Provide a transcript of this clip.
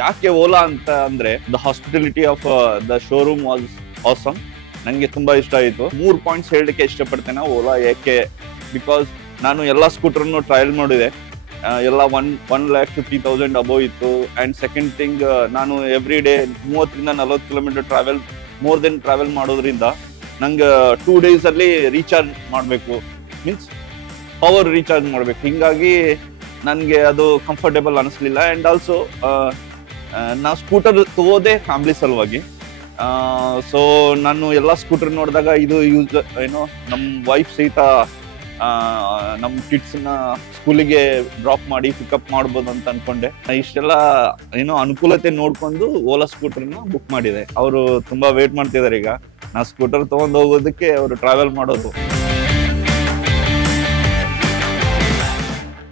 ಯಾಕೆ ಓಲಾ ಅಂತ ಅಂದ್ರೆ the hospitality of the showroom was awesome. ನಂಗೆ ತುಂಬಾ ಇಷ್ಟ ಆಯಿತು. 3 ಪಾಯಿಂಟ್ಸ್ ಹೇಳಲಿಕ್ಕೆ ಇಷ್ಟಪಡ್ತೇನೆ ಓಲಾ ಯಾಕೆ. ಬಿಕಾಸ್ ನಾನು ಎಲ್ಲ ಸ್ಕೂಟರ್ನು ಟ್ರಯಲ್ ಮಾಡಿದೆ. ಎಲ್ಲ 1,50,000 ಅಬೋವ್ ಇತ್ತು. ಅಂಡ್ ಸೆಕೆಂಡ್ ಥಿಂಗ್, ನಾನು ಎವ್ರಿ ಡೇ 30-40 ಕಿಲೋಮೀಟರ್ ಟ್ರಾವೆಲ್ ಮಾಡೋದ್ರಿಂದ ನಂಗೆ 2 days ಅಲ್ಲಿ ರೀಚಾರ್ಜ್ ಮಾಡಬೇಕು, ಮೀನ್ಸ್ ಪವರ್ ರೀಚಾರ್ಜ್ ಮಾಡಬೇಕು. ಹಿಂಗಾಗಿ ನನಗೆ ಅದು ಕಂಫರ್ಟೇಬಲ್ ಅನಿಸ್ಲಿಲ್ಲ. ಆ್ಯಂಡ್ ಆಲ್ಸೋ ನಾವು ಸ್ಕೂಟರ್ ತಗೋದೆ ಫ್ಯಾಮಿಲಿ ಸಲುವಾಗಿ. ಸೊ ನಾನು ಎಲ್ಲ ಸ್ಕೂಟರ್ ನೋಡಿದಾಗ ಇದು ಯೂಸ್ ನಮ್ಮ ವೈಫ್ ಸಹಿತ ನಮ್ಮ ಕಿಡ್ಸ್ನ ಸ್ಕೂಲಿಗೆ ಡ್ರಾಪ್ ಮಾಡಿ ಪಿಕಪ್ ಮಾಡ್ಬೋದು ಅಂತ ಅನ್ಕೊಂಡೆ. ಇಷ್ಟೆಲ್ಲ ಅನುಕೂಲತೆ ನೋಡ್ಕೊಂಡು ಓಲಾ ಸ್ಕೂಟರ್ನ ಬುಕ್ ಮಾಡಿದೆ. ಅವರು ತುಂಬಾ ವೇಟ್ ಮಾಡ್ತಿದ್ದಾರೆ. ಈಗ ನಾ ಸ್ಕೂಟರ್ ತಗೊಂಡು ಹೋಗೋದಕ್ಕೆ ಅವರು ಟ್ರಾವೆಲ್ ಮಾಡೋದು.